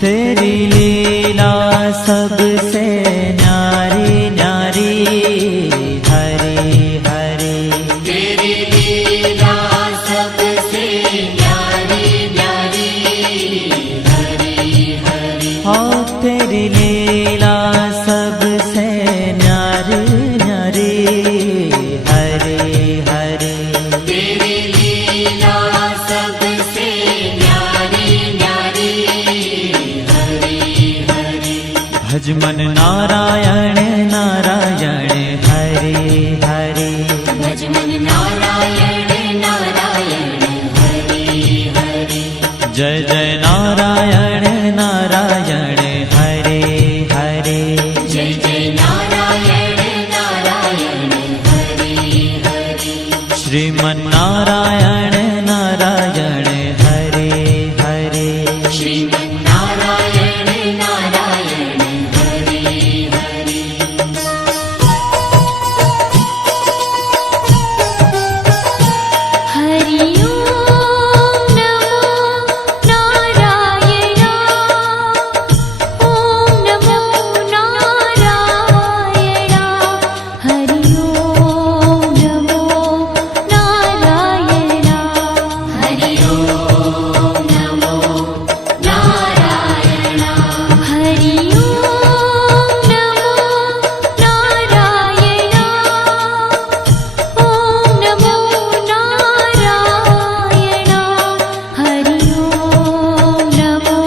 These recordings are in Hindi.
तेरी लीला सबसे न्यारी न्यारी हरे हरे। तेरी लीला सबसे न्यारी न्यारी हरे हरे। हाँ तेरी लीला सबसे न्यारी न्यारी हरे हरे। तेरी लीला सबसे न्यारी न्यारी हरे हरे। भज मन नारायण नारायण हरे हरे। भज मन नारायण नारायण हरे हरे। जय जय नारायण नारायण हरे हरे। जय जय नारायण नारायण हरे हरे। श्रीमन नारायण नारायण हरे हरे। श्रीमन नारायण नारायण हरे हरे। हरि ओम नमो नारायण। ओम नमो नारायण। हरि ओम नमो नारायण। हरि ओम नमो नारायण। हरि ओम नमो नारायण। ओम नमो नारायण। हरि ओम नमो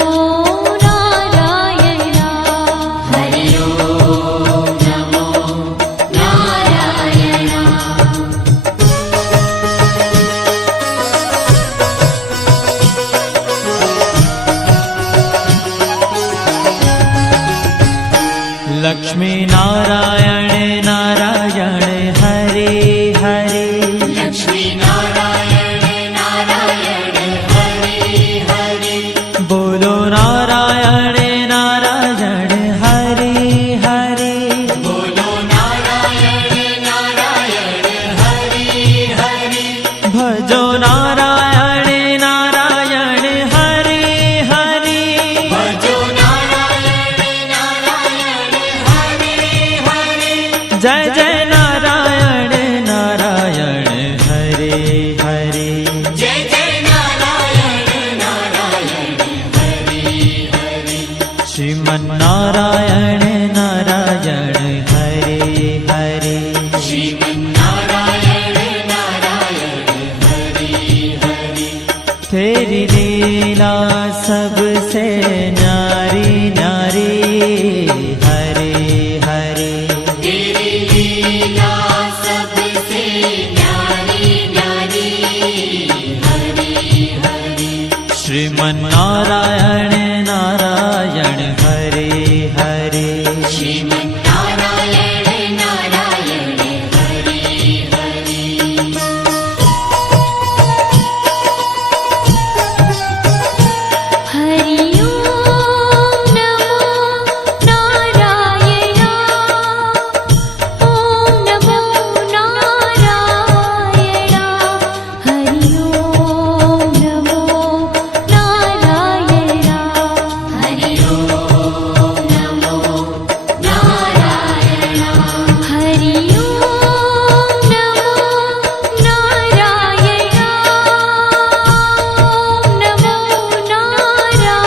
नारायण। हरि ओम नमो नारायण। लक्ष्मी नारायण नारायण हरे हरे। लक्ष्मी नारायण नारायण हरे हरे। बोलो नारायण नारायण हरे हरे। बोलो नारायण नारायण हरे हरे। भजो नारायण नारायण हरे हरे। भजो नारायण नारायण हरे हरे। जय जय नारायण नारायण हरे हरे। जय जय नारायण नारायण हरे हरे। श्रीमन नारायण नारायण हरे हरे। श्रीमन नारायण नारायण हरे हरे। तेरी लीला सबसे न्यारी न्यारी हरे हरे। तेरी लीला सबसे न्यारी न्यारी हरे हरे। श्रीमन नारायण नारायण हरे हरे। श्रीमन नारायण नारायण हरे हरे। हरि ओम नमो नारायण। ओम नमो नारायण। हरि ओम नमो नारायण। हरि ओम नमो नारायण। हरि ओम नमो नारायण। ओम नमो नारायण।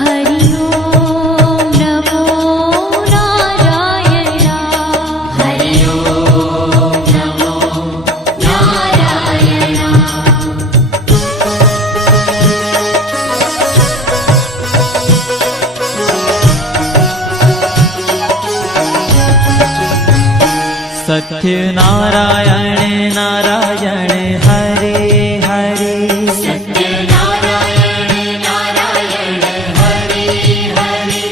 हरि ओम नमो नारायण। हरि ओम नमो नारायण। सत्य नारायण नारायण हरे हरे। सत्य नारायण नारायण हरे हरे।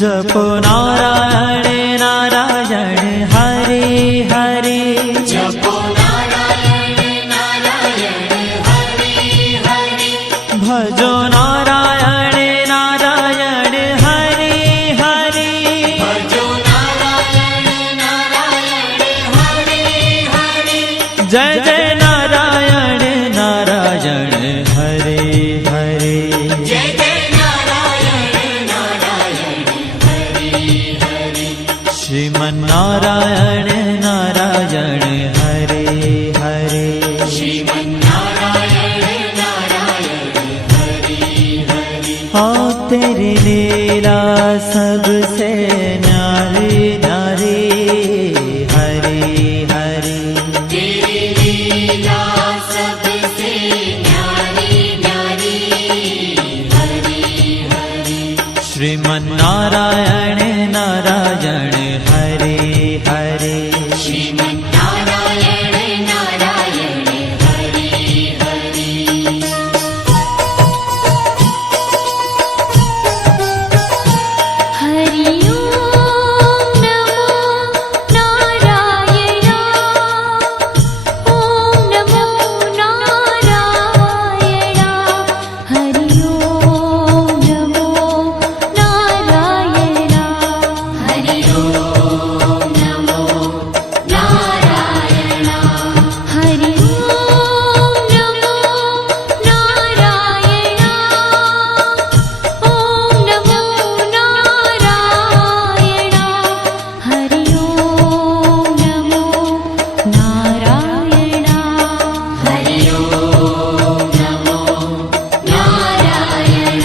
जपो नारायण नारायण हरे हरे। जपो नारायण नारायण हरे हरे। भजो नारायण नारायण हरे हरे। भजो नारायण नारायण हरे हरे। जय जय नारायण नारायण हरे हरे। जय जय तेरी लीला सबसे न्यारी न्यारी हरि हरि तेरी लीला सबसे न्यारी न्यारी हरि हरि श्रीमन्नारायण नारायण हरि हरि श्रीमन्नारायण नारायण हरि हरि हरि ओम नमो नारायण ओम नमो नारायण हरि ओम नमो नारायण हरि ओम नमो नारायण हरि ओम नमो नारायण ओम नमो नारायण हरि ओम नमो नारायण हरि ओम नमो नारायण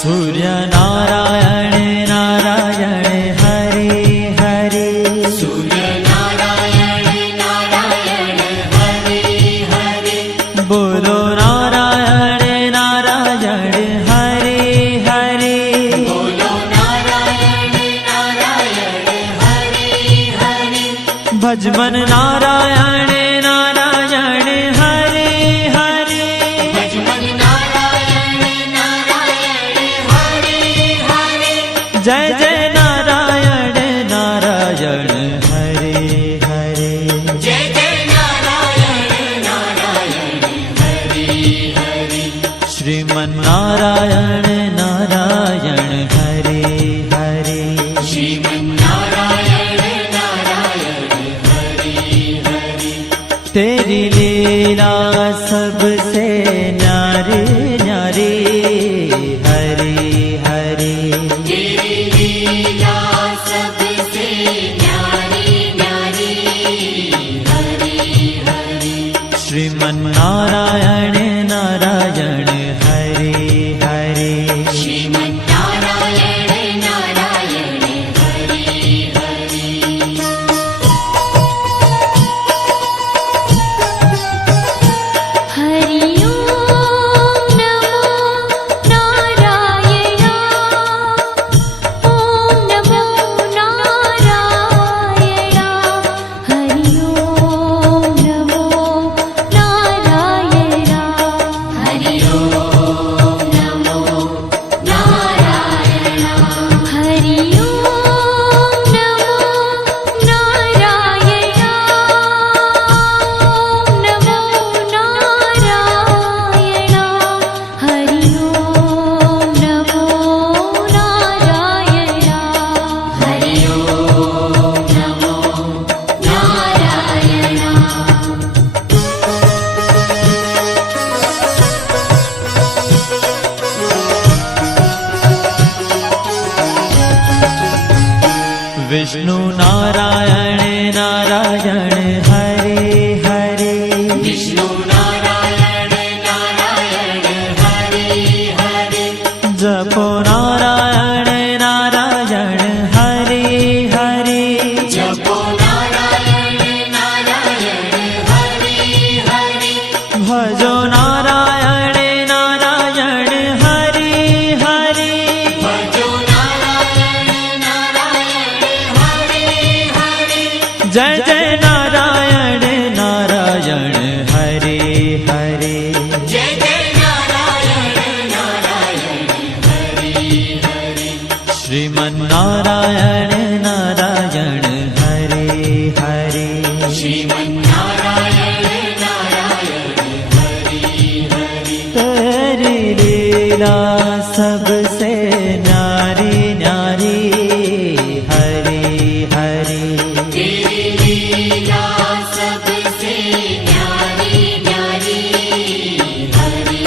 सूर्य नारायण नारायण हरि हरि सूर्य नारायण नारायण हरि हरि बोलो नारायण नारायण हरि हरि बोलो नारायण नारायण हरि हरि भजमन नारायण नारायण हरि हरि भजमन नारायण नारायण हरि हरि जय जय नारायण नारायण हरि हरि जय जय नारायण नारायण हरि हरि श्रीमन्नारायण नारायण हरि हरि श्रीमन्नारायण नारायण हरि हरि तेरी लीला सबसे न्यारी न्यारी हरि हरि तेरी लीला सबसे न्यारी न्यारी हरि हरि श्रीमन्नारायण नारायण हरि हरि श्रीमन्नारायण नारायण हरि हरि हरि ओम नमो नारायण ओम नमो नारायण हरि ओम नमो नारायण हरि ओम नमो नारायण हरि ओम नमो नारायण ओम नमो नारायण हरि ओम नमो नारायण हरि ओम नमो नारायण विष्णु नारायण नारायण हरि हरि विष्णु नारायण नारायण हरि हरि जपो नारायण नारायण हरि हरि जपो नारायण नारायण हरि हरि भजो नारायण नारायण हरि हरि भजो नारायण नारायण हरि हरि जय जय नारायण नारायण हरि हरि जय जय नारायण नारायण हरि हरि श्रीमन्नारायण नारायण हरि हरि श्रीमन्नारायण नारायण हरि हरि तेरी लीला सबसे न्यारी न्यारी हरि हरि तेरी लीला सबसे न्यारी न्यारी हरि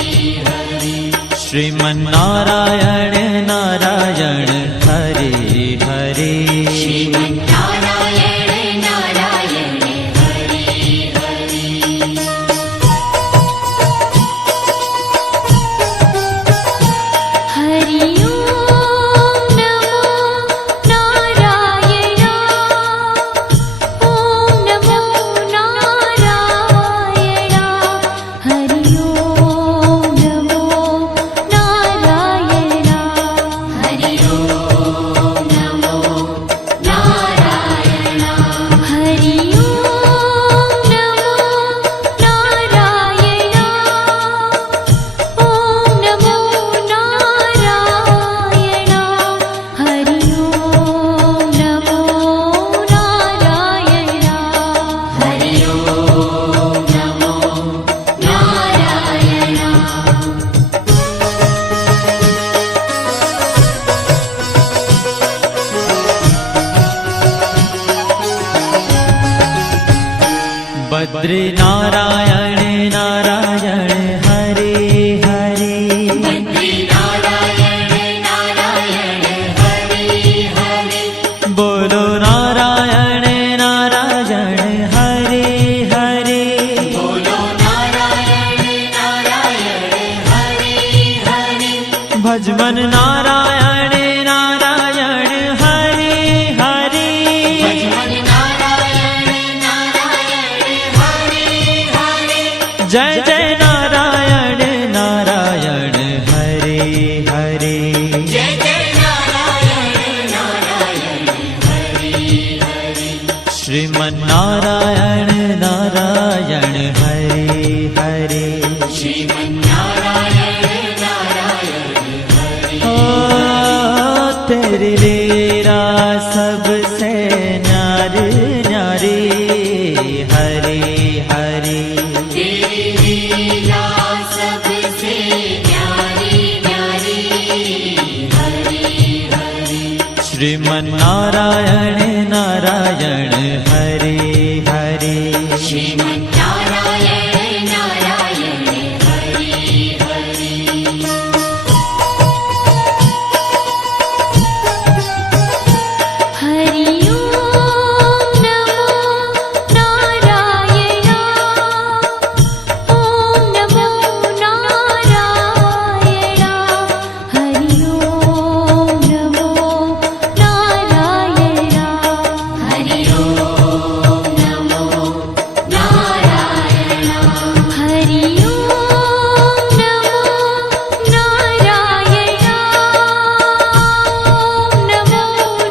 हरि श्रीमन्नारायण नारायण हरि हरि श्रीमन् बद्री नारायण नारायण हरे हरे बद्री नारायण नारायण हरे हरे बोलो नारायण नारायण हरे हरे बोलो नारायण नारायण हरे हरे भजमन नारायण नारायण हरे हरे भजमन नारायण नारायण हरे हरे जय जय नारायण नारायण हरे हरे जय जय नारायण नारायण हरे हरे श्रीमन नारायण नारायण हरे हरे श्रीमन्नारायण नारायण हरे ओ तेरी लीला सबसे न्यारी न्यारी हरे हरे तेरी लीला सबसे न्यारी न्यारी हरे हरे श्रीमन नारायण नारायण हरे हरे श्रीमन्नारायण नारायण हरे हरे हरि ओम नमो नारायण ओम नमो नारायण हरि ओम नमो नारायण हरि ओम नमो नारायण हरि ओम नमो नारायण ओम नमो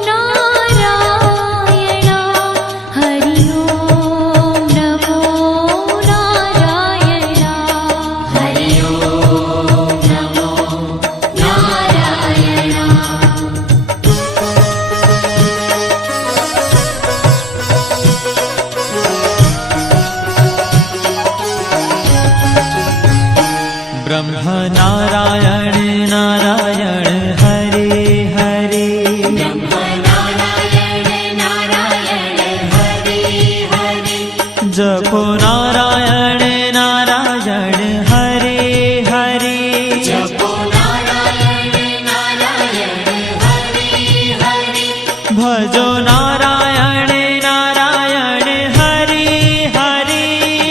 नारायण हरि ओम नमो नारायण हरि ओम नमो नारायण ब्रह्म नारायण नारायण हरे हरे ब्रह्म नारायण नारायण हरे हरे जपो नारायण नारायण हरे हरे जपो नारायण नारायण हरे हरे भजो नारायण नारायण हरे हरे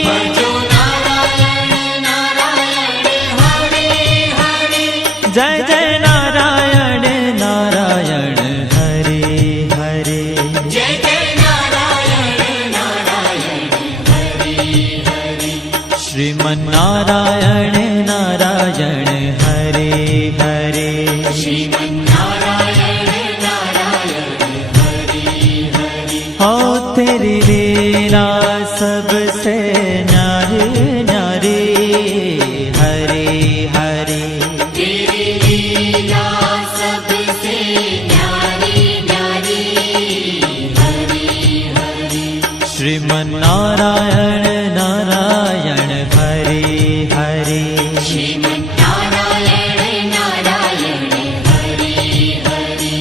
भजो नारायण नारायण हरे हरे जय जय नारायण नारायण हरे हरे जय जय नारायण नारायण हरे हरे श्रीमन नारायण नारायण हरे हरे श्रीमन्नारायण नारायण हरे हरे हो तेरी लीला सबसे न्यारी न्यारी हरे हरे तेरी लीला सबसे न्यारी न्यारी हरे हरे श्रीमन नारायण नारायण हरे हरे श्रीमन्नारायण नारायण हरे हरे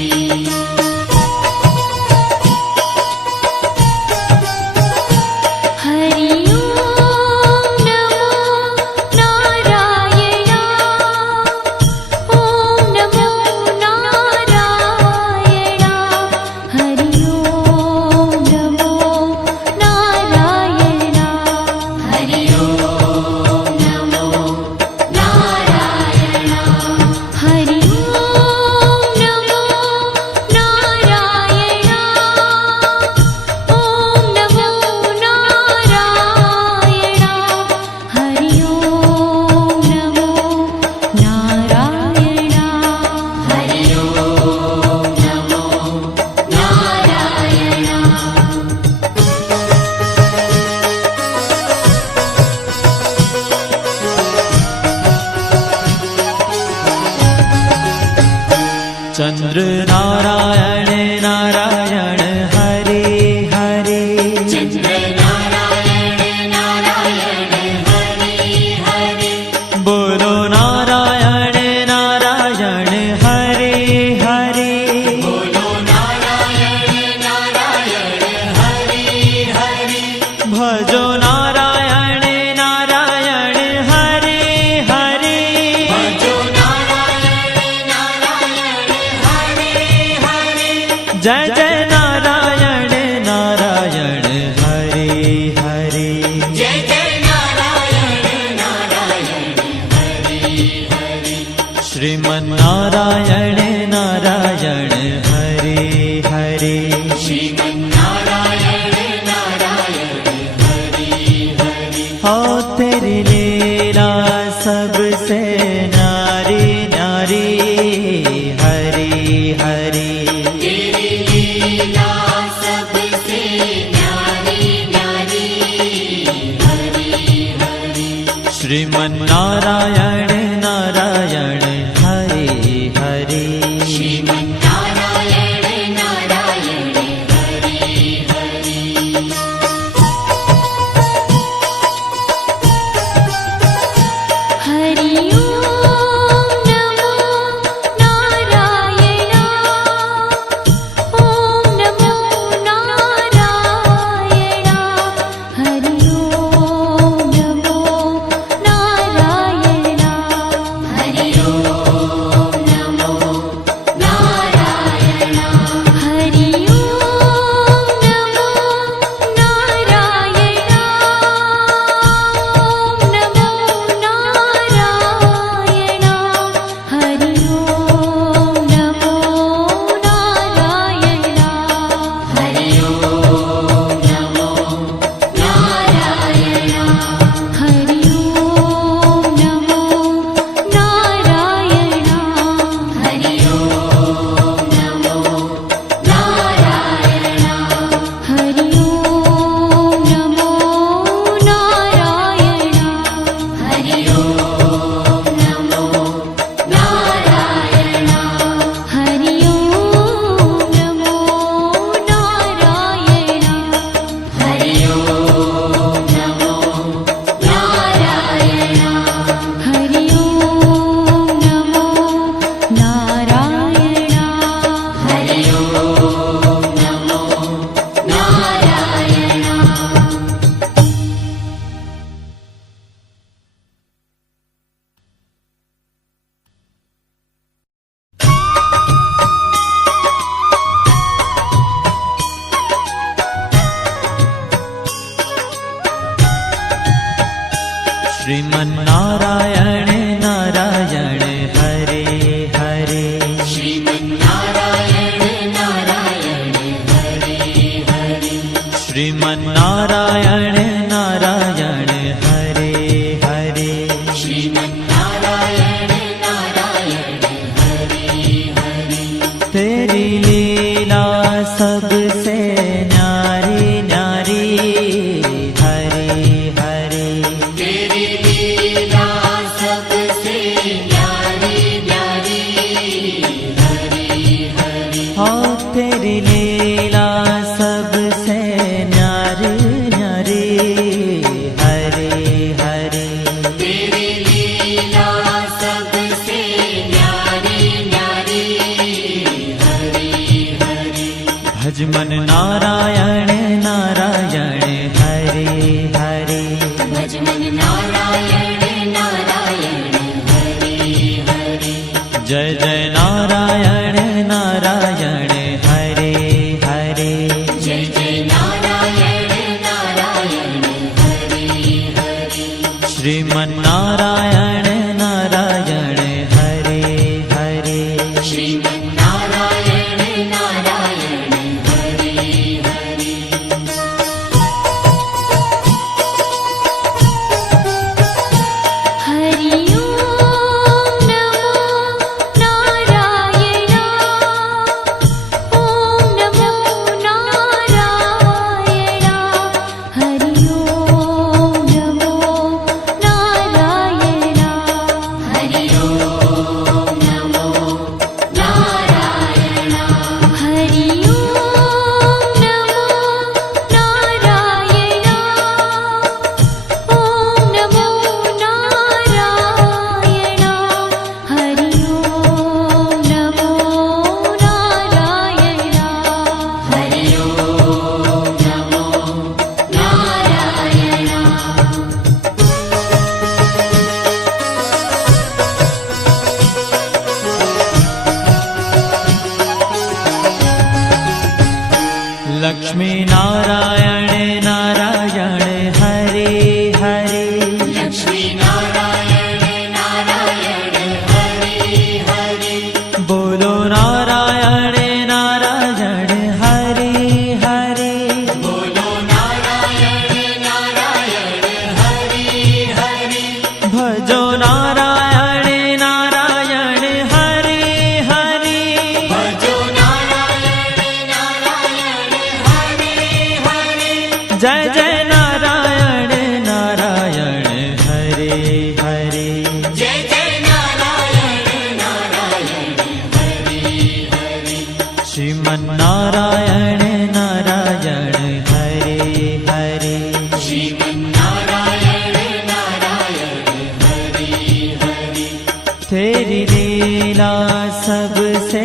हरि ओम नमो नारायण ओम नमो नारायण हरि ओम नमो नारायण जय जय नारायण नारायण हरे हरे जय जय नारायण नारायण हरे हरे श्रीमन्नारायण नारायण हरे हरे श्रीमन्नारायण नारायण हरे हरे हो तेरी लीला सबसे न्यारी न्यारी हरे हरे तेरी लीला सबसे न्यारी न्यारी हरे हरे श्रीमन्नारायण नारायण हरे हरे श्रीमन्नारायण नारायण हरे हरे हरि ओम नमो नारायण ओम नमो नारायण हरि ओम नमो नारायण हरि ओम नमो नारायण हरि ओम नमो नारायण ओम नमो नारायण हरि ओम नमो नारायण हरि ओम नमो नारायण हरि ओम नमो नारायण हरि ओम नमो नारायण हरि ओम नमो नारायण हरि ओम नमो नारायण हरि ओम नमो नारायण हरि ओम नमो नारायण हरि ओम नमो नारायण हरि ओम नमो नारायण श्रीमन्नारायण नारायण हरे हरे श्रीमन्नारायण नारायण हरे हरे श्रीमन्नारायण नारायण हरे हरे श्रीमन्नारायण नारायण हरे हरे तेरी लीला सबसे न्यारी न्यारी हरे हरे तेरी लीला सबसे न्यारी न्यारी हरे हरे हो तेरी लीला सबसे न्यारी न्यारी हरे हरे तेरी लीला सबसे न्यारी न्यारी हरे हरे भजमन नारायण नारायण हरे हरे भजमन नारायण नारायण हरे हरे जय जय नारायण नारायण हरे हरे जय जय नारायण नारायण हरे हरे श्रीमन्नारायण नारायण हरे हरे श्रीमन्नारायण नारायण हरे हरे लक्ष्मी नारायण नारायण हरे हरे लक्ष्मी नारायण नारायण हरे हरे बोलो नारायण नारायण हरे हरे बोलो नारायण नारायण हरे हरे भजो नारायण नारायण हरे हरे भजो नारायण नारायण हरे हरे जय जय नारायण नारायण हरे हरे जय जय नारायण नारायण हरे हरे श्रीमन्नारायण नारायण हरे हरे श्रीमन्नारायण नारायण हरे हरे तेरी लीला सबसे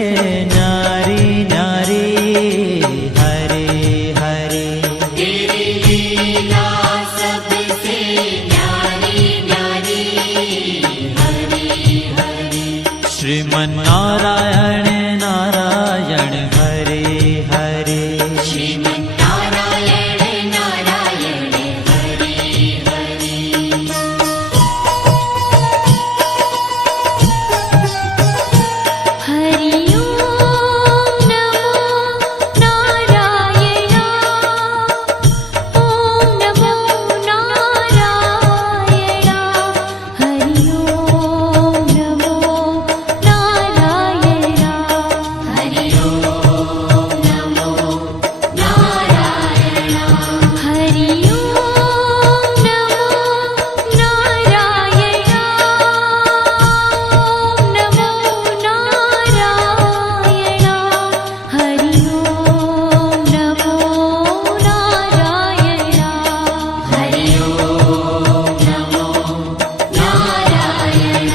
न्यारी न्यारी हरे हरे तेरी लीला सबसे न्यारी न्यारी हरे हरे श्रीमन्नारायण नारायण हरे हरे श्रीमन्नारायण नारायण हरे हरे हरि ओम नमो नारायण ओम नमो नारायण हरि ओम नमो नारायण हरि ओम नमो नारायण हरि ओम नमो नारायण ओम नमो नारायण हरि ओम नमो नारायण हरि ओम नमो नारायण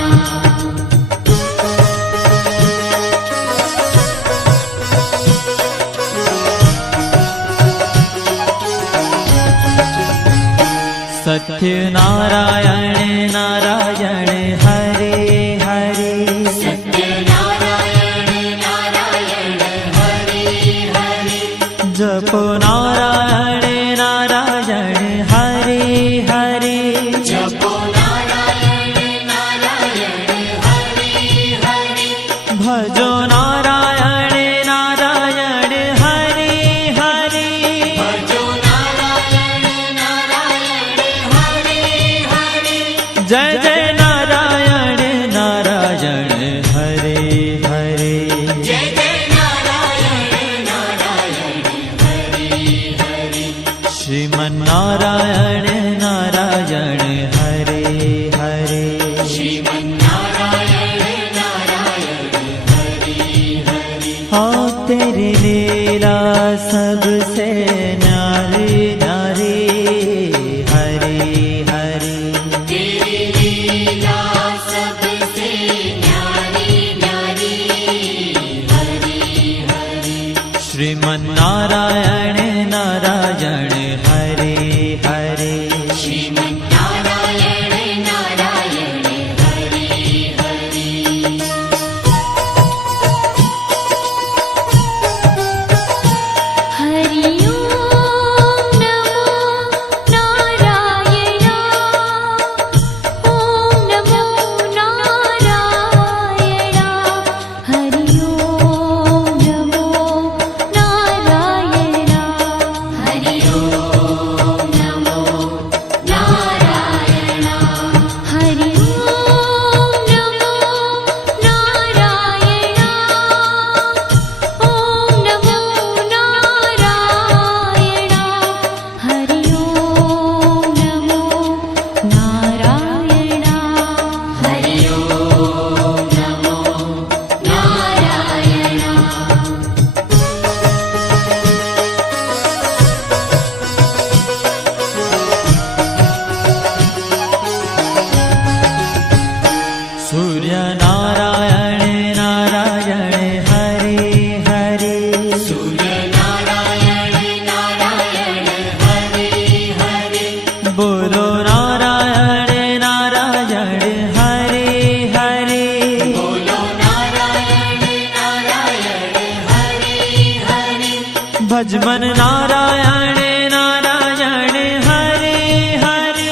सत्य नारायण नारायण हरे हरे सत्य नारायण नारायण हरे हरे जपो नारायण नारायण हरे हरे जपो नारायण नारायण हरे हरे भजो नारायण नारायण हरे हरे भजो नारायण नारायण हरे हरे जय जय नारायण नारायण हरे हरे जय जय नारायण नारायण हरे हरे श्रीमन्नारायण नारायण हरे हरे श्रीमन्नारायण नारायण हरे हरे हाँ तेरी लीला सबसे न्यारी न्यारी हरे हरे तेरी लीला सबसे न्यारी न्यारी हरे हरे श्रीमन्नारायण नारायण हरे हरे श्रीमन्नारायण नारायण हरे हरे हरि ओम नमो नारायण ओम नमो नारायण हरि ओम नमो नारायण हरि ओम ભજ મન નારાયણ નારાયણ હરે હરે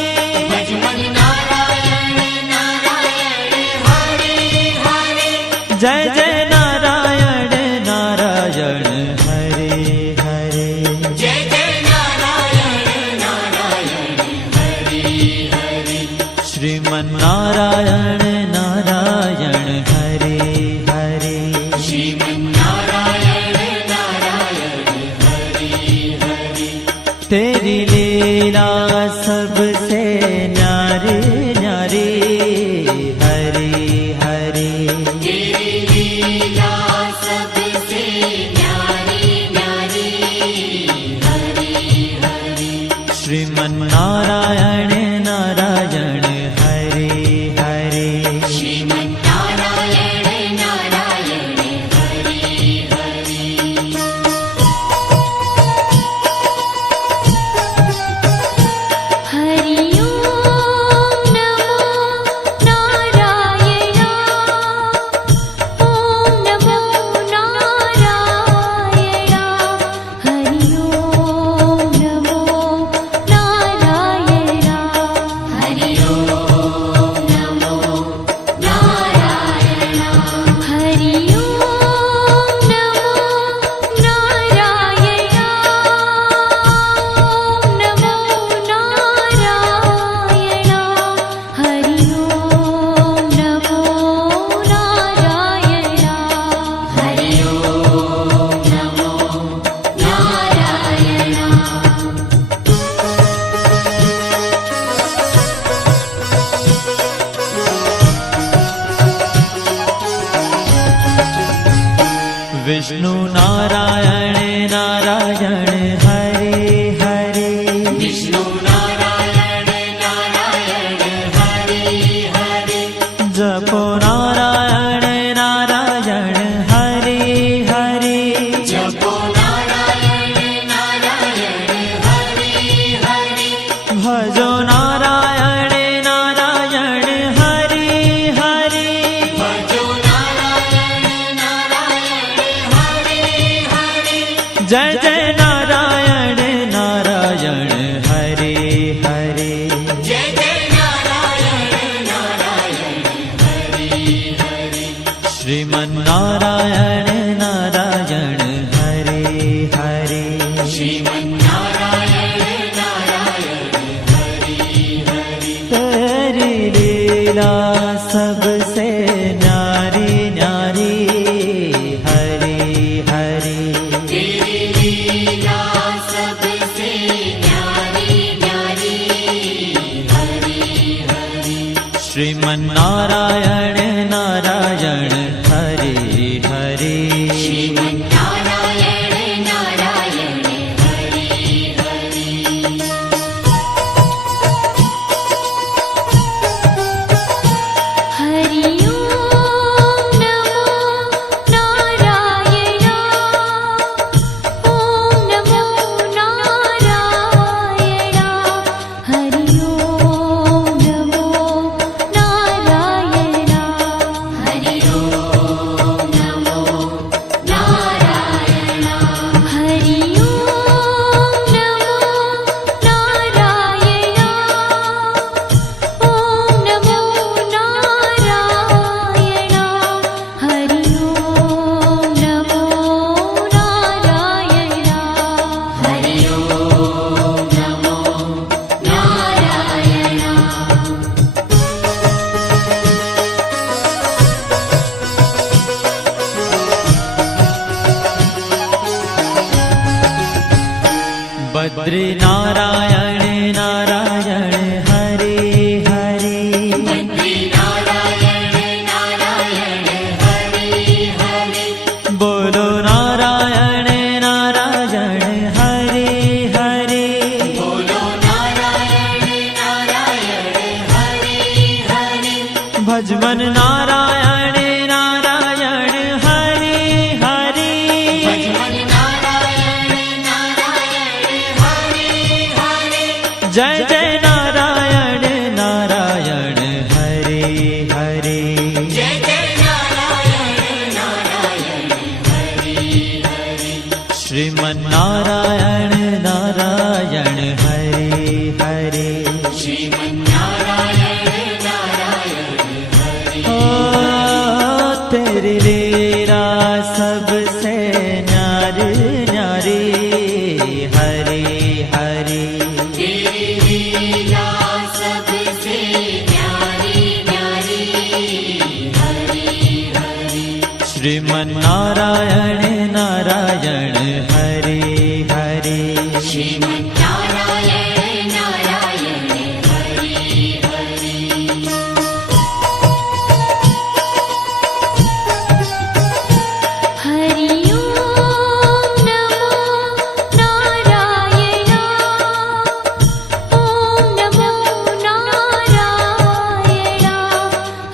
ભજમન નારાયણ નારાયણ હરે હરે જય જય નારાયણ નારાયણ હરે હરે જય જય નારાયણ નારાયણ હરે હરે શ્રીમન નારાયણ નારાયણ હરે હરે શ્રીમન નારાયણ નારાયણ હરે હરે तेरी लीला सबसे न्यारी न्यारी हरे हरे तेरी लीला सबसे न्यारी न्यारी हरे हरे श्रीमन नारायण नारायण हरे हरे श्रीमन नारायण नारायण हरे हरे हरि ओम नमो नारायण ओम नमो नारायण हरि ओम नमो नारायण हरि ओम नमो नारायण हरि ओम नमो नारायण ओम नमो नारायण हरि ओम नमो नारायण हरि ओम नमो नारायण विष्णु नारायण नारायण हरे हरे विष्णु नारायण नारायण हरे हरे जपो नारायण नारायण हरे हरे जपो नारायण नारायण हरे हरे भजो नारायण नारायण हरे हरे भजो नारायण नारायण हरे हरे जय जय नारायण नारायण हरे हरे जय जय नारायण नारायण हरे हरे श्रीमन नारायण नारायण हरे हरे श्रीमन नारायण नारायण हरे हरे तेरी लीला सबसे न्यारी न्यारी हरे हरे तेरी लीला सबसे न्यारी न्यारी हरे हरे श्रीमन नारायण नारायण हरे हरे श्रीमन नारायण नारायण हरे हरे हरि ओम नमो नारायण ओम नमो नारायण हरि ओम नमो नारायण हरि ओम नमो नारायण हरि ओम नमो नारायण ओम नमो नारायण हरि ओम नमो नारायण हरि ओम नमो नारायण बद्री नारायण नारायण हरे हरे बद्री नारायण नारायण हरे हरे बोलो नारायण नारायण हरे हरे बोलो नारायण नारायण हरे हरे भज मन नारायण नारायण हरे हरे भजमन नारायण नारायण हरे हरे जय जय नारायण नारायण हरे हरे जय जय नारायण नारायण हरे हरे श्रीमन नारायण नारायण हरे हरे श्रीमन्नारायण नारायण हरे ओ तेरी लीला सबसे न्यारी न्यारी हरे हरे तेरी लीला सबसे न्यारी न्यारी हरे हरे श्रीमन्नारायण नारायण हरे हरे श्रीमन्नारायण नारायण हरे हरे हरि ओम नमो नारायण ओम नमो नारायण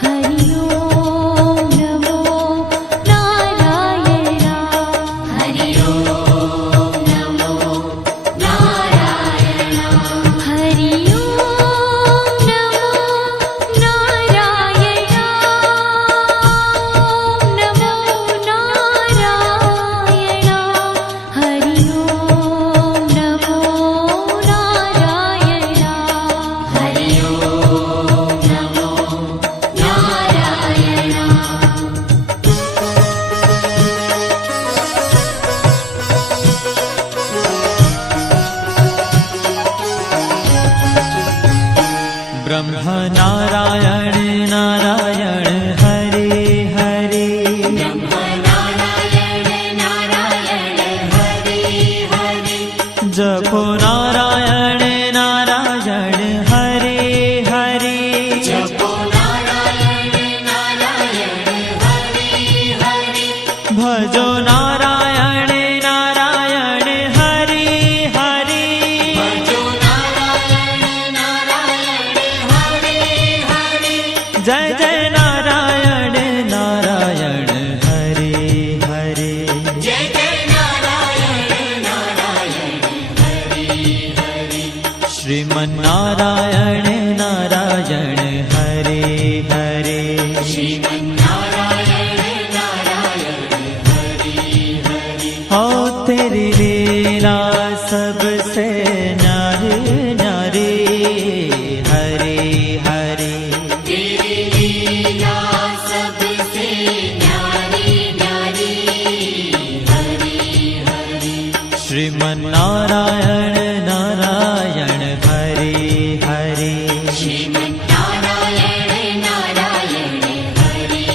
हरि ओम नमो नारायण हरि ओम नमो नारायण हरि ओम नमो नारायण ओम नमो नारायण हरि ओम नमो नारायण हरि ओम नमो नारायण ब्रह्म नारायण नारायण हरे हरे नारायण नारायण हरे हरे जपो नारायण नारायण हरे हरे जपो नारायण नारायण हरे हरे भजो नारायण नारायण हरे हरे भजो नारायण नारायण हरे हरे जय जय नारायण नारायण हरे हरे जय जय नारायण नारायण हरे हरे श्रीमन्नारायण नारायण हरे हरे श्रीमन्नारायण नारायण हरे हरे हो तेरी लीला सबसे न्यारी न्यारी हरे हरे तेरी लीला सबसे न्यारी न्यारी हरे हरे श्रीमन्नारायण नारायण हरे हरे श्रीमन्नारायण नारायण हरे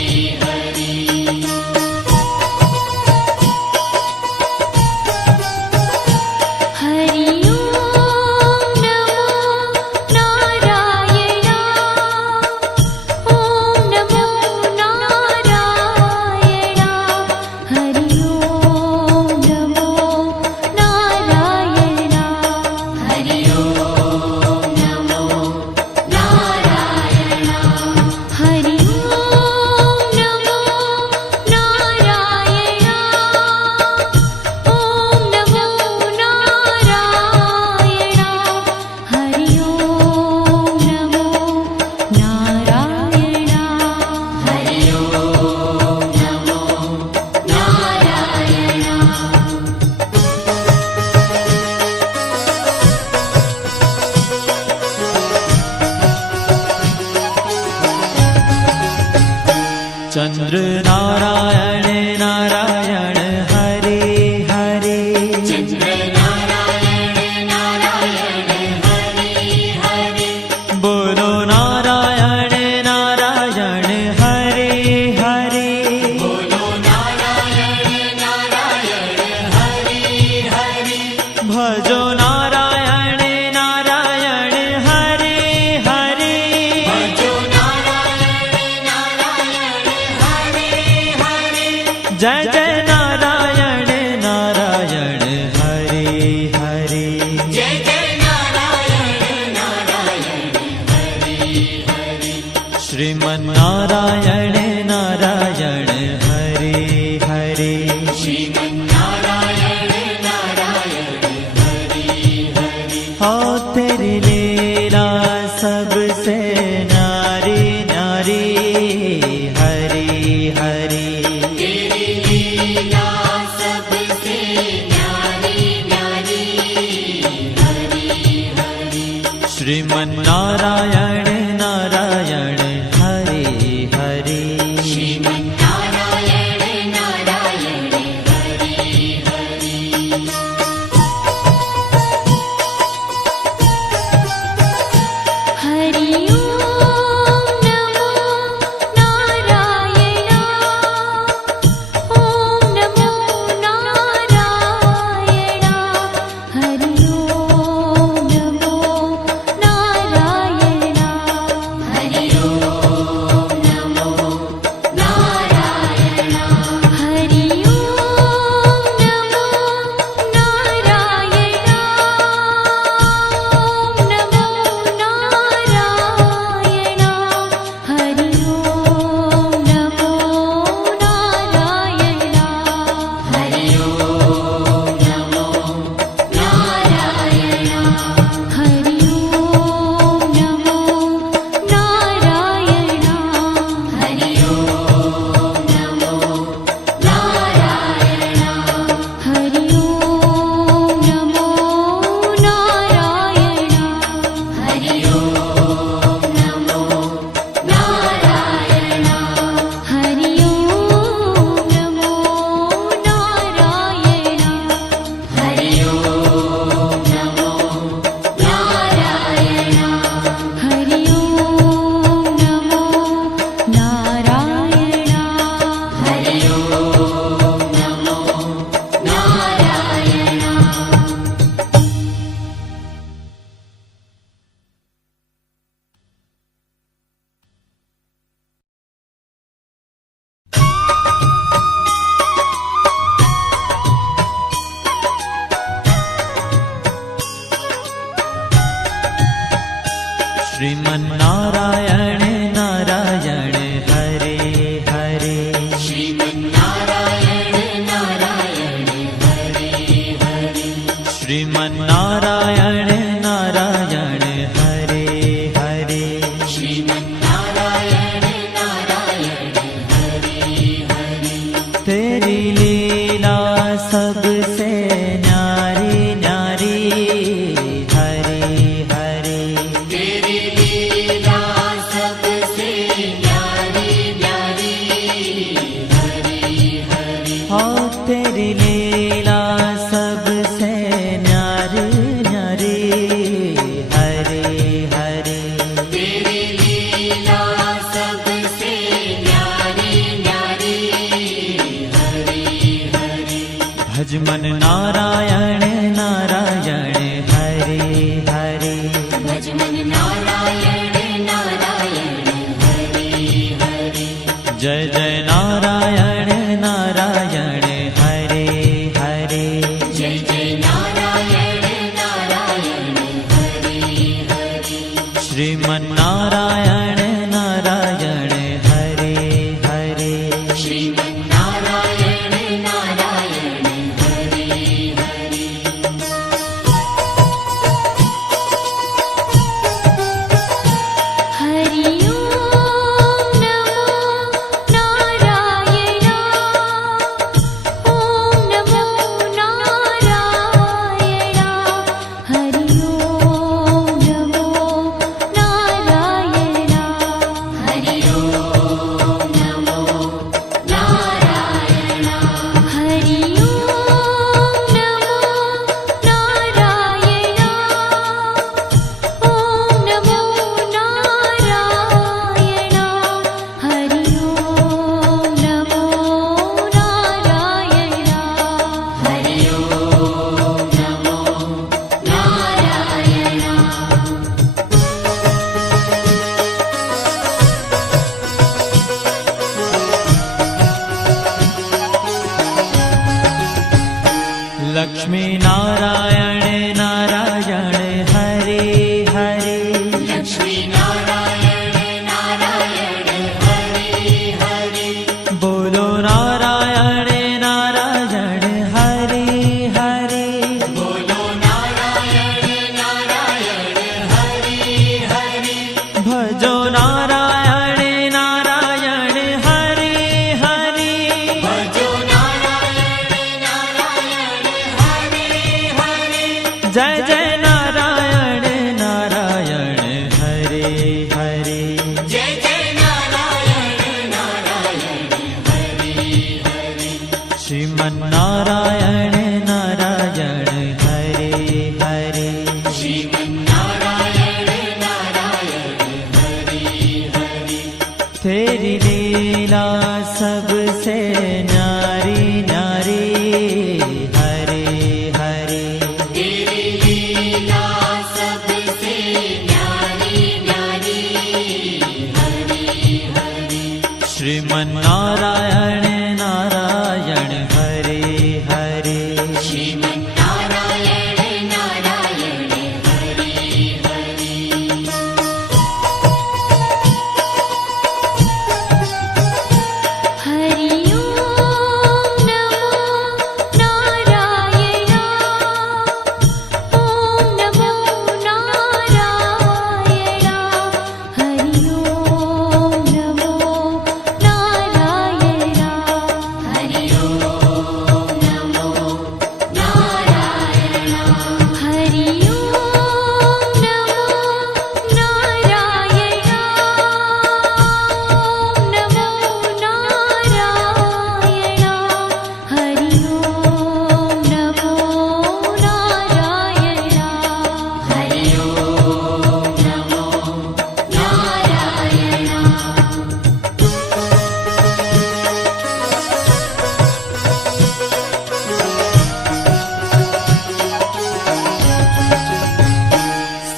हरे हरि ओम नमो नारायण ओम नमो नारायण हरि ओम नमो नारायण हरि ओम नमो नारायण हरि ओम नमो नारायण ओम नमो नारायण हरि ओम नमो नारायण हरि ओम नमो नारायण चंद्र नारायण नारायण हरे हरे चंद्र नारायण नारायण हरे हरे बोलो नारायण नारायण हरे हरे बोलो नारायण नारायण हरे हरे भजो नारायण नारायण हरे हरे भजो नारायण नारायण हरे हरे जय जय नारायण नारायण हरे हरे जय जय नारायण नारायण हरे हरे श्रीमन्नारायण नारायण हरे हरे श्रीमन्नारायण नारायण हरे શ્રીમન્નારાયણ નારાયણ હરે હરે શ્રીમન્નારાયણ નારાયણ હરે હરે હરિ ઓમ નમો નારાયણ ઓમ નમો નારાયણ હરિ ઓમ નમો નારાયણ હરિ ઓમ નમો નારાયણ હરિ ઓમ નમો નારાયણ ઓમ નમો નારાયણ હરિ ઓમ નમો નારાયણ હરિ ઓમ નમો નારાયણ હરિ ઓમ નમો નારાયણ હરિ ઓમ નમો નારાયણ હરિ ઓમ નમો નારાયણ હરિ ઓમ નમો નારાયણ હરિ ઓમ નમો નારાયણ હરિ ઓમ નમો નારાયણ હરિ ઓમ નમો નારાયણ હરિ ઓમ નમો નારાયણ શ્રીમન્નારાયણ નારાયણ હરે હરે શ્રીમન્નારાયણ નારાયણ હરે હરે શ્રીમન્નારાયણ નારાયણ હરે હરે શ્રીમન્નારાયણ નારાયણ હરે હરે तेरी लीला सबसे न्यारी न्यारी हरे हरे तेरी लीला सबसे न्यारी न्यारी हरे हरे हाँ तेरी लीला सबसे न्यारी न्यारी हरे हरे तेरी लीला सबसे न्यारी न्यारी हरे हरे भजमन नारायण नारायण हरे हरे भजमन नारायण नारायण हरे हरे जय जय नारायण नारायण हरे हरे जय जय नारायण नारायण हरे हरे श्रीमन्नारायण नारायण हरे हरे श्रीमन्नारायण नारायण हरे हरे हरि ओम नमो नारायण ओम नमो नारायण हरि ओम नमो नारायण हरि ओम नमो नारायण हरि ओम नमो नारायण ओम नमो नारायण हरि ओम नमो नारायण हरि ओम नमो नारायण लक्ष्मी नारायण नारायण हरे हरे लक्ष्मी नारायण नारायण हरे हरे बोलो नारायण नारायण हरे हरे बोलो नारायण नारायण हरे हरे भजो नारायण नारायण हरे हरे भजो नारायण नारायण हरे हरे जय जय नारायण नारायण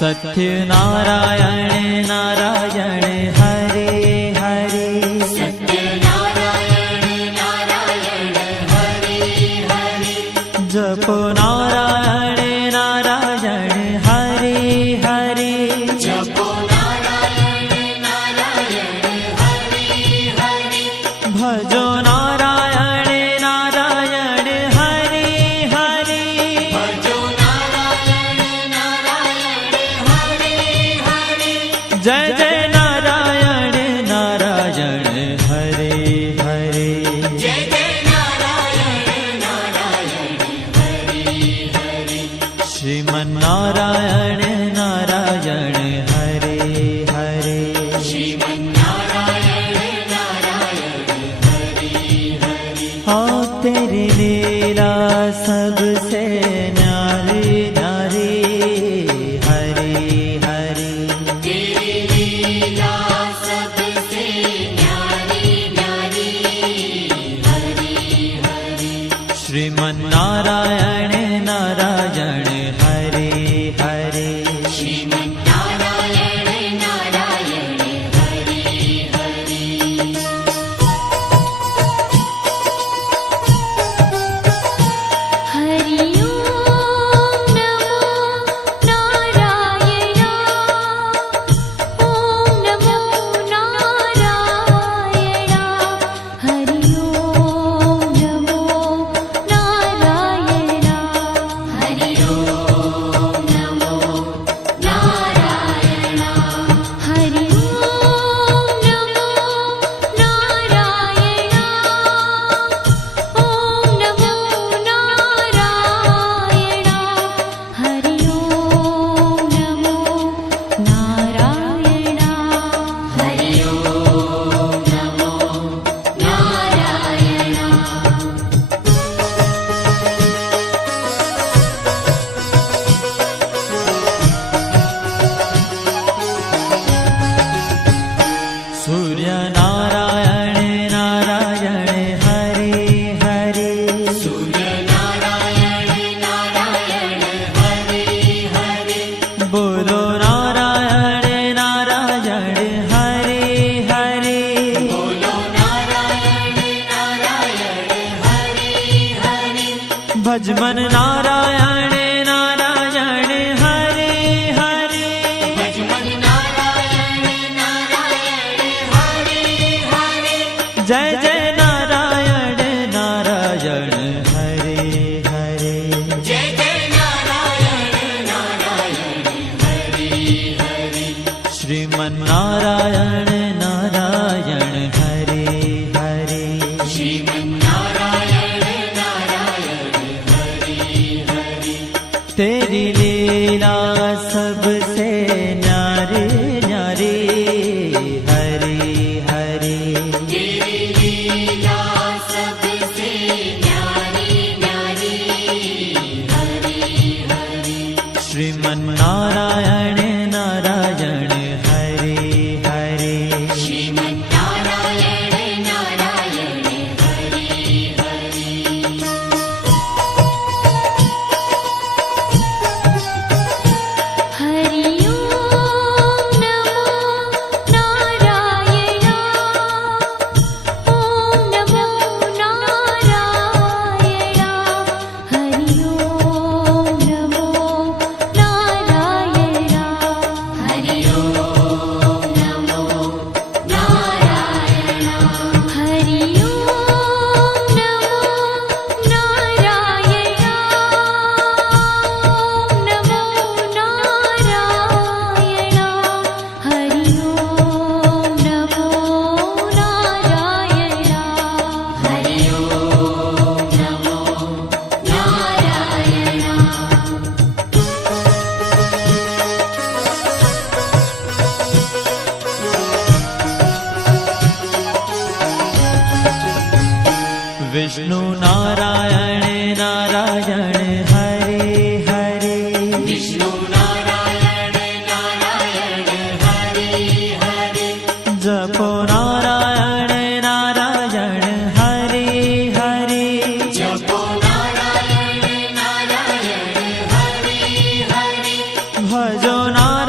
सत्य नारायण नारायण हरे हरे सत्यनारायण नारायण हरि हरि जपो नारायण नारायण हरे हरे जपो नारायण नारायण हरि हरि भजो नारायण नारायण हरे हरे भजो नारायण नारायण हरि हरि जय जय नारायण नारायण हरे हरे जय जय नारायण नारायण हरि हरि श्रीमन्नारायण नारायण हरे हरे श्रीमन्नारायण नारायण हरि हरि हाँ तेरी लीला सबसे न्यारी न्यारी हरे हरे तेरी लीला सबसे न्यारी न्यारी हरि हरि श्रीमन्नारायण नारायण हरे हरे श्रीमन्नारायण नारायण हरि हरि हरि ओम नमो नारायण ओम नमो नारायण हरि ओम नमो नारायण हरि ओम नमो नारायण हरि ओम नमो नारायण ओम नमो नारायण हरि ओम नमो नारायण हरि ओम नमो नारायण सूर्य नारायण नारायण हरे हरे सूर्य नारायण नारायण हरि हरि बोलो नारायण नारायण हरे हरे बोलो नारायण नारायण हरि हरि भजमन नारायण नारायण हरे हरे भजमन नारायण नारायण हरि हरि जय जय नारायण नारायण हरे हरे जय जय नारायण नारायण हरि हरि श्रीमन्नारायण नारायण हरे हरे श्रीमन्नारायण नारायण हरि हरि तेरी लीला सबसे न्यारी न्यारी हरे हरे तेरी लीला सबसे न्यारी न्यारी हरि हरि श्रीमन्नारायण नारायण हरे हरे श्रीमन्नारायण नारायण हरि हरि हरि ओम नमो नारायण ओम नमो नारायण हरि ओम नमो नारायण हरि ओम नमो नारायण हरि ओम नमो नारायण ओम नमो नारायण हरि ओम नमो नारायण हरि ओम नमो नारायण विष्णु नारायण नारायण हरे हरे विष्णु नारायण नारायण हरि हरि जपो नारायण नारायण हरे हरे जपो नारायण नारायण हरि हरि भजो नारायण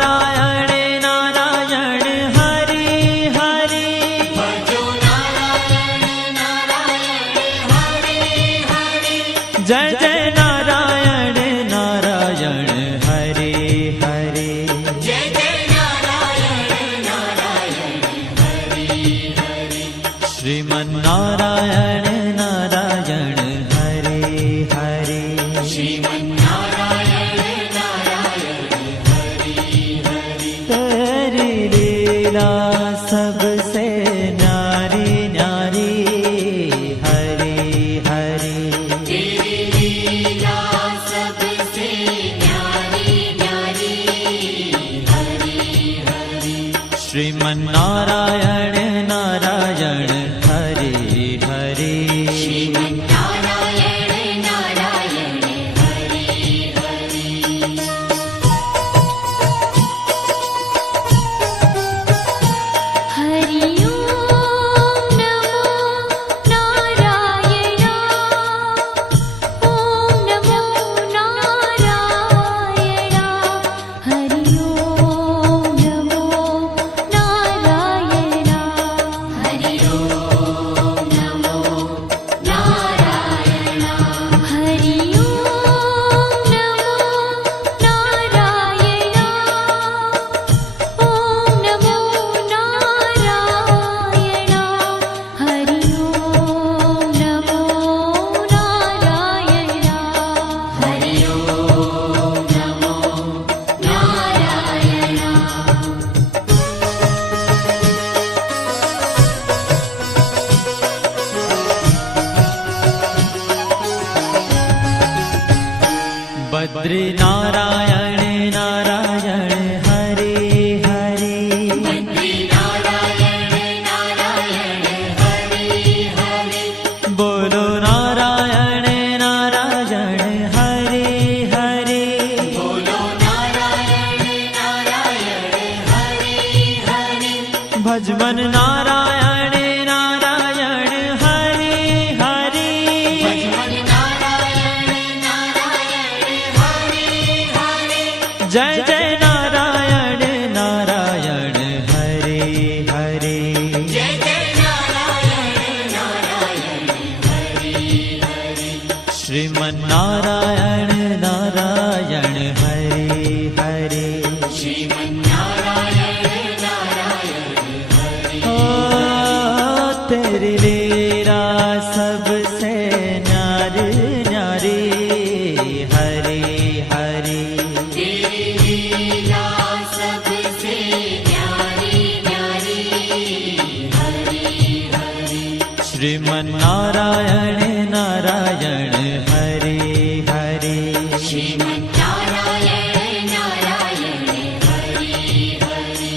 नारायण हरे हरे जय जय नारायण नारायण हरि हरि श्रीमन्नारायण नारायण हरे हरे श्रीमन्नारायण नारायण हरि हरि तेरी लीला सबसे न्यारी न्यारी हरे हरे तेरी लीला सबसे न्यारी न्यारी हरि हरि श्रीमन्नारायण नारायण हरे हरे श्रीमन्नारायण नारायण हरि हरि हरि ओम नमो नारायण ओम नमो नारायण हरि ओम नमो नारायण हरि ओम नमो नारायण हरि ओम नमो नारायण ओम नमो नारायण हरि ओम नमो नारायण हरि ओम नमो नारायण बद्री नारायण नारायण हरे हरे बद्री नारायण नारायण हरि हरि बोलो नारायण नारायण हरे हरे बोलो नारायण नारायण हरि हरि भजमन नारायण नारायण हरे हरे भजमन नारायण नारायण हरि हरि जय जय नारायण नारायण हरे हरे जय जय नारायण नारायण हरि हरि श्रीमन्नारायण नारायण हरे हरे श्रीमन्नारायण नारायण हरि ओ तेरी लीला सबसे न्यारी न्यारी हरे हरे तेरी लीला सबसे न्यारी न्यारी हरि हरि श्रीमन्नारायण नारायण हरे हरे श्रीमन्नारायण नारायण हरि हरि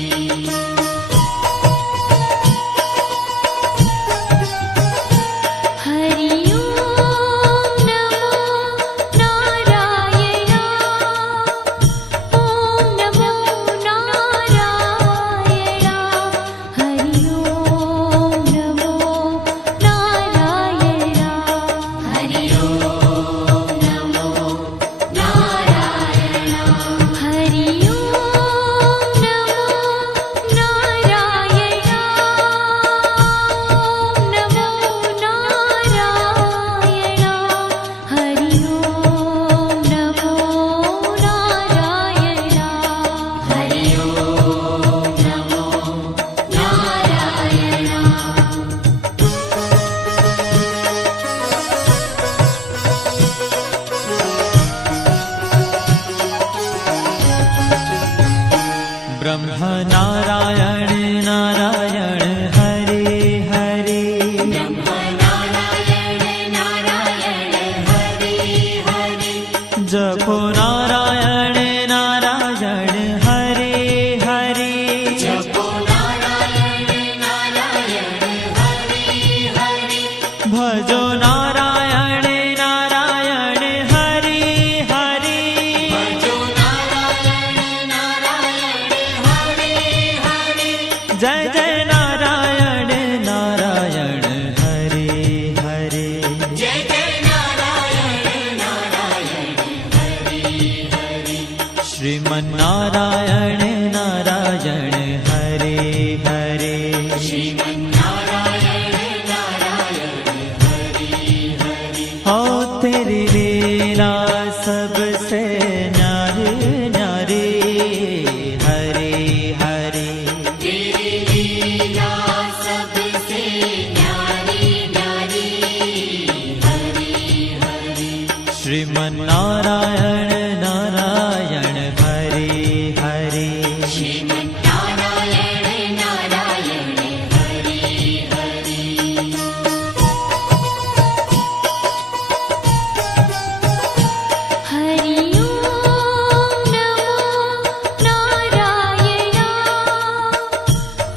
हरि ओम नमो नारायण ओम नमो नारायण हरि ओम नमो नारायण हरि ओम नमो नारायण हरि ओम नमो नारायण ओम नमो नारायण हरि ओम नमो नारायण हरि ओम नमो नारायण ब्रह्म नारायण नारायण हरे हरे ब्रह्म नारायण नारायण हरि हरि जपो नारायण नारायण हरे हरे जपो नारायण नारायण हरि हरि भजो नारायण नारायण हरे हरे भजो नारायण नारायण हरि हरि जय जय नारायण नारायण हरे हरे जय जय नारायण नारायण हरि हरि श्रीमन्नारायण नारायण हरे हरे श्रीमन्नारायण नारायण हरि हरि हो तेरी लीला सबसे न्यारी न्यारी हरे हरे तेरी लीला सबसे न्यारी न्यारी हरि हरि श्रीमन्नारायण नारायण हरे हरे श्रीमन्नारायण नारायण हरि हरि हरि ओम नमो नारायण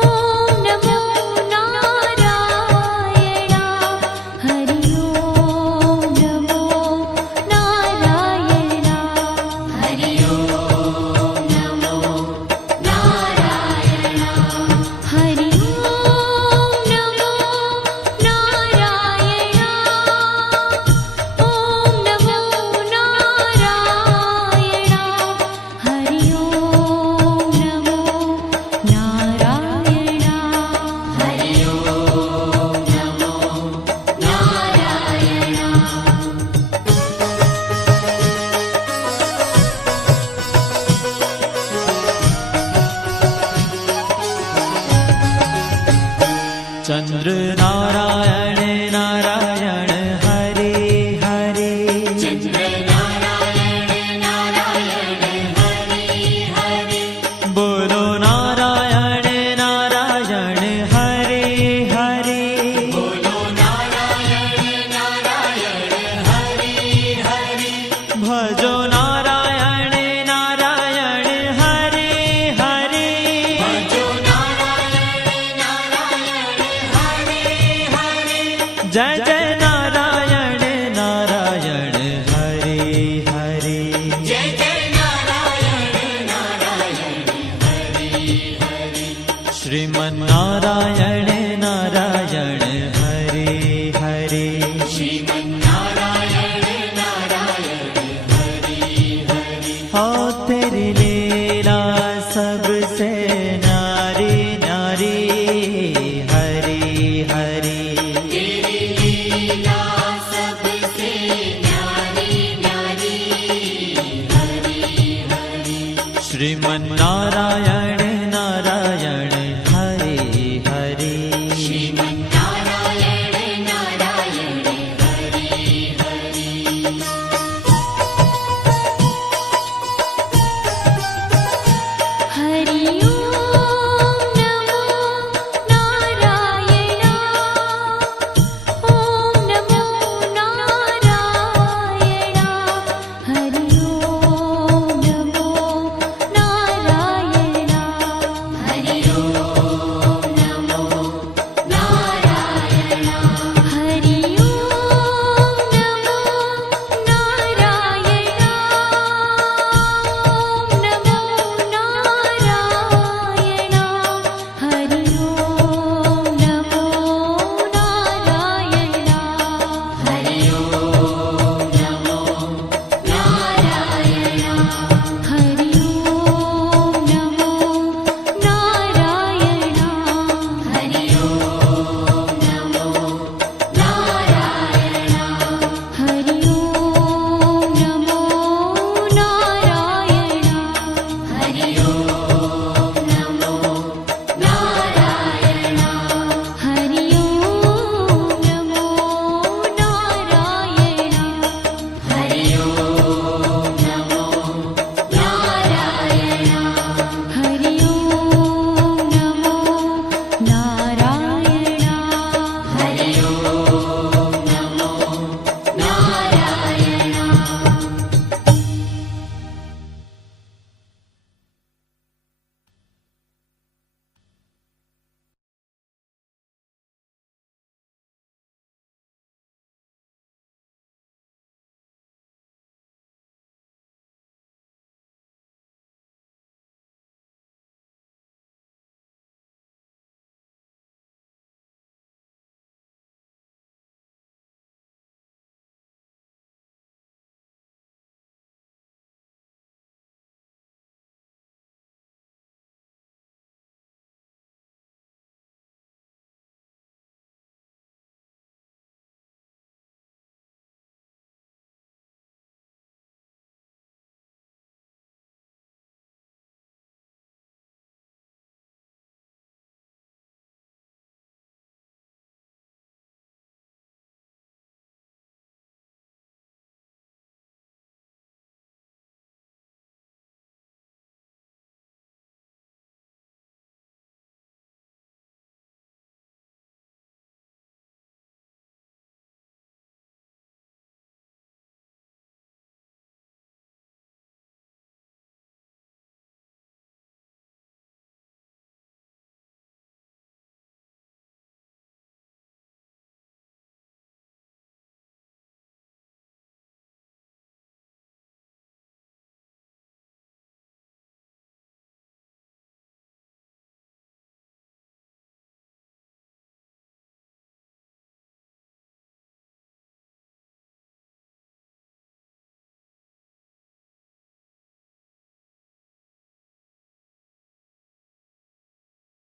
ओम नमो नारायण हरि ओम नमो नारायण हरि ओम नमो नारायण हरि ओम नमो नारायण ओम नमो नारायण हरि ओम नमो नारायण हरि ओम नमो नारायण चंद्र नारायण नारायण हरे हरे चंद्र नारायण नारायण हरि हरि बोलो नारायण नारायण हरे हरे बोलो नारायण नारायण हरि हरि भजो नारायण नारायण हरे हरे भजो नारायण नारायण हरि हरि जय जय नारायण नारायण हरे हरे जय जय नारायण नारायण हरि हरि श्रीमन्नारायण नारायण हरे हरे श्रीमन्नारायण नारायण हरि हरि हो तेरी लीला सबसे न्यारी न्यारी हरे हरे तेरी लीला सबसे न्यारी न्यारी हरि हरि श्रीमन्नारायण